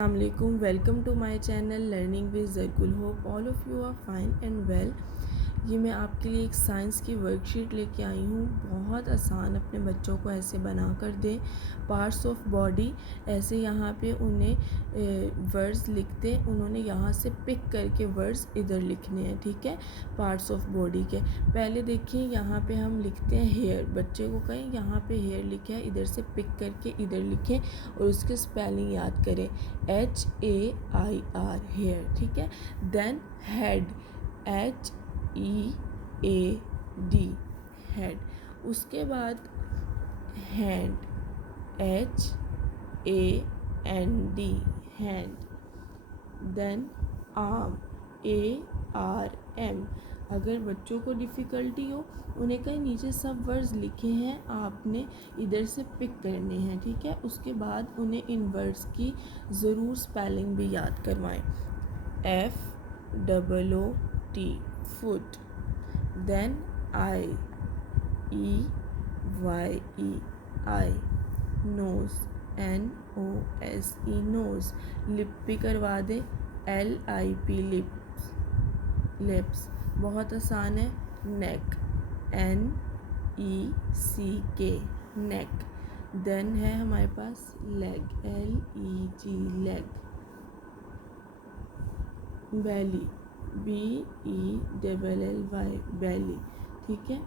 Assalamualaikum, welcome to my channel Learning with Zarkul. Hope all of you are fine and well. ये मैं आपके लिए एक science की वर्कशीट लेके आई हूँ। बहुत आसान, अपने बच्चों को ऐसे बना कर दें। पार्ट्स ऑफ बॉडी, ऐसे यहाँ पे उन्हें वर्ड्स लिखते, उन्होंने यहाँ से पिक करके वर्ड्स इधर लिखने हैं, ठीक है। पार्ट्स ऑफ बॉडी के पहले देखिए, यहाँ पे हम लिखते हैं हेयर। बच्चे को कहें यहाँ पे हेयर लिखा है, इधर से पिक करके इधर लिखें और उसके स्पेलिंग याद करें, HAIR, हेयर, ठीक है। Then head, HEAD, head. उसके बाद hand, HAND, hand. Then arm, ARM। अगर बच्चों को डिफ़िकल्टी हो, उन्हें कहीं नीचे सब वर्ड्स लिखे हैं, आपने इधर से पिक करने हैं, ठीक है। उसके बाद उन्हें इन वर्ड्स की ज़रूर स्पेलिंग भी याद करवाएं। FOOT, foot. Then IEYE, eye. Nose, NOSE, nose. Lip भी करवा दे, LIP, लिप्स, लिप्स। बहुत आसान है। नेक, NECK, नेक। देन है हमारे पास leg, LEG, leg. Belly, BELLY, belly, ठीक है।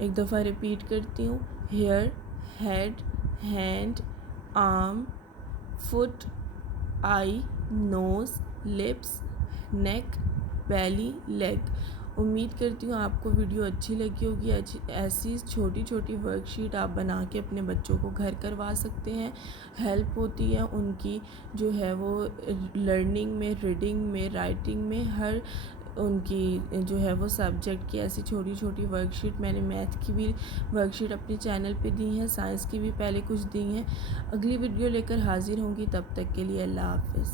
एक दफ़ा रिपीट करती हूँ। Hair, head, hand, arm, foot, eye, nose, lips, neck, belly, leg. उम्मीद करती हूँ आपको वीडियो अच्छी लगी होगी। ऐसी छोटी छोटी वर्कशीट आप बना के अपने बच्चों को घर करवा सकते हैं। हेल्प होती है उनकी जो है वो लर्निंग में, रीडिंग में, राइटिंग में, हर उनकी जो है वो सब्जेक्ट की ऐसी छोटी छोटी वर्कशीट। मैंने मैथ की भी वर्कशीट अपने चैनल पे दी हैं, साइंस की भी पहले कुछ दी हैं। अगली वीडियो लेकर हाजिर होंगी, तब तक के लिए अल्लाह हाफ़िज़।